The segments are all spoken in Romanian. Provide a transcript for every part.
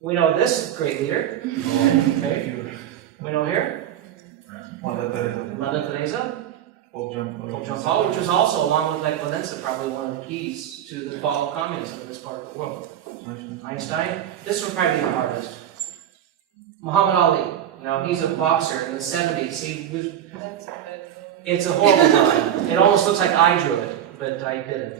We know this great leader. Okay. We know here, Mother Teresa, Pope John Paul, which was also, along with Lech Walesa, probably one of the keys to the fall of communism in this part of the world. Einstein, this one probably the hardest. Muhammad Ali. Now he's a boxer in the 70s. It's a horrible drawing. It almost looks like I drew it, but I didn't.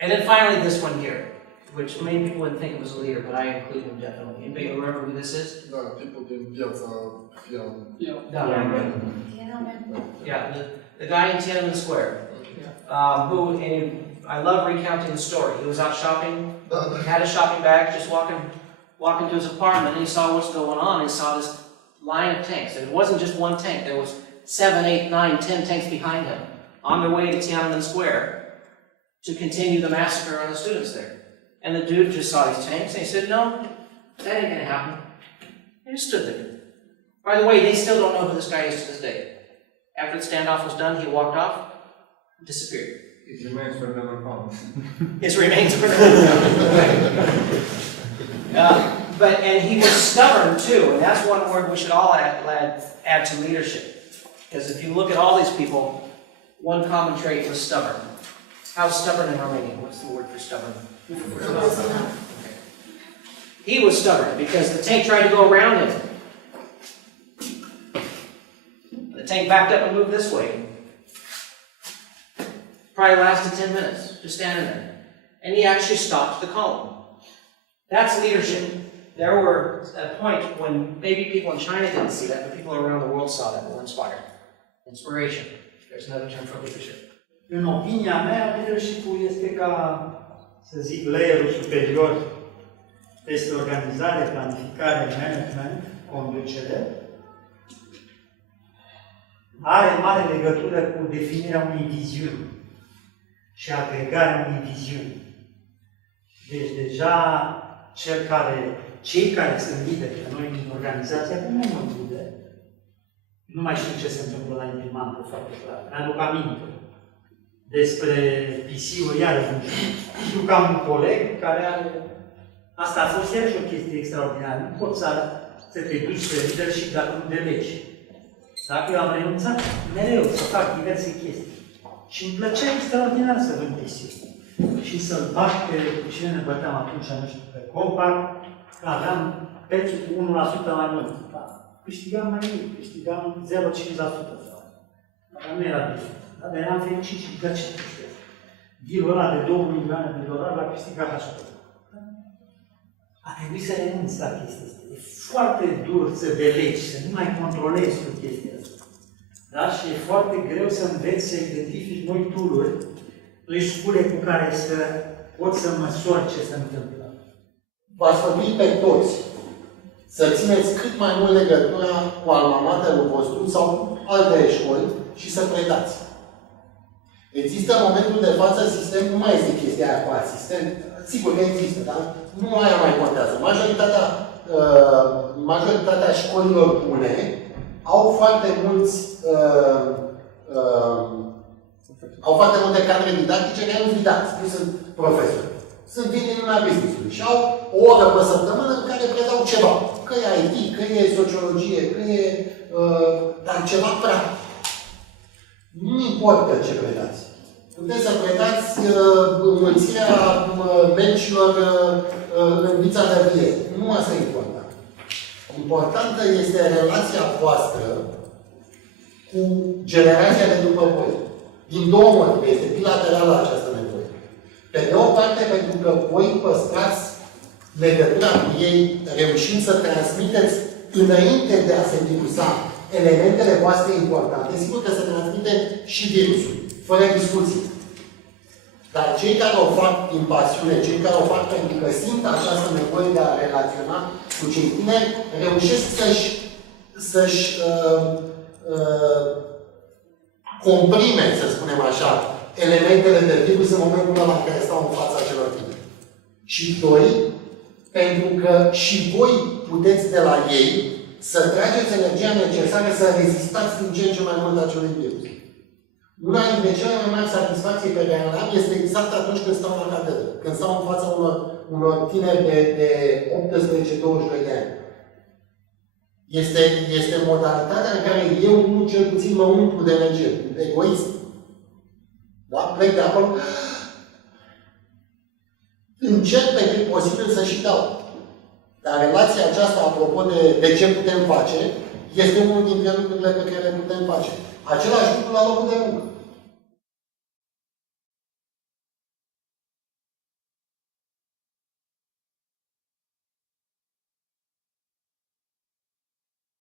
And then finally this one here, which many people wouldn't think it was a leader, but I include him definitely. Anybody remember who this is? Da, tipul din viața Yeah, the guy in Tiananmen Square. Who, and I love recounting the story. He was out shopping, he had a shopping bag, just walking to his apartment, and he saw what's going on. He saw this line of tanks. And it wasn't just one tank, there was 7, 8, 9, 10 tanks behind him, on their way to Tiananmen Square to continue the massacre on the students there. And the dude just saw these tanks, and he said, no, that ain't gonna happen. And he stood there. By the way, they still don't know who this guy is to this day. After the standoff was done, he walked off, disappeared. His remains were never found. His remains were never found. And he was stubborn too, and that's one word we should all add to leadership. Because if you look at all these people, one common trait was stubborn. How's stubborn in Romanian? What's the word for stubborn? He was stubborn because the tank tried to go around him. The tank backed up and moved this way. Probably lasted 10 minutes, just standing there. And he actually stopped the column. That's leadership. There were a point when maybe people in China didn't see that, but people around the world saw that and were inspired. Inspiration. There's another term for leadership. În opinia mea, leadership-ul este ca, să zic, layerul superior peste organizare, planificare, management, conducere. Are mare legătură cu definirea unei viziuni și agregarea unei viziuni. Deci deja cei care sunt lideri, noi în organizația, nu mă bude. Nu mai știu ce se întâmplă la imprimantă, foarte clar. Mi-aduc aminte despre PC-uri, iarăși nu știu. Știu că am un coleg care are... Asta a fost iarăși o chestie extraordinară. Nu poți să te duci pe leadership dacă nu delegi. Dacă eu am renunțat mereu să fac diverse chestii. Și îmi plăcea extraordinar să vând PC-uri. Și să-l bag pe cine ne băteam atunci, nu știu, pe Compact, că aveam prețul cu 1% mai mult. Da. Câștigam mai mult, câștigam 0,5%. Dar nu era bine. Dar eram fericit și de ce câștigam. Deal-ul ăla de $2 milioane l-a câștigat așa. A trebuit să renunț la chestia asta. E foarte dur să delegi, să nu mai controlezi cu chestia asta. Da? Și e foarte greu să înveți să identifici noi tool-uri, noi scule cu care să poți să măsori ce se întâmplă. V-ați sfătuit pe toți să țineți cât mai mult legătura cu alma materul vostru sau alte școli și să predați. Există în momentul de față sistem, nu mai este chestia aia cu asistent, sigur că există, dar nu aia mai contează. Majoritatea școlilor bune au foarte multe cadre didactice care nu didați, nu sunt profesori. Vin din lumea business-ului și au o oră pe săptămână în care predau ceva. Că e IT, că e sociologie, că e... dar ceva practic. Nu importă ce predați. Puteți să predați înmulțirea bencilor în vița de vie. Nu asta e important. Importantă este relația voastră cu generația de după voi. Din două motive. Este bilaterală această nevoie. Pe de o parte, pentru că voi păstrați legătura cu ei, reușind să transmiteți înainte de a se virusa elementele voastre importante. Sigur că se transmite și virusul, fără discuție. Dar cei care o fac din pasiune, cei care o fac pentru că simt această nevoie de a relaționa cu cei tineri, reușesc să-și comprime, să spunem așa, elementele de virus în momentul ăla în care stau în fața celor tineri. Și doi, pentru că și voi puteți de la ei să trageți energia necesară să rezistați din ce în ce mai mult acelui virus. Una dintre cele mai mari satisfacții pe care le am este exact atunci când stau la catedră. Când stau în fața unor tineri de 18-22 de ani. Este modalitatea în care eu, nu cel puțin, mă umplu de energie, egoist. Da? Plec de acolo. Încerc pe cât posibil să și dau. Dar relația aceasta, apropo de ce putem face, este unul dintre lucrurile pe care le putem face. Același lucru la locul de muncă.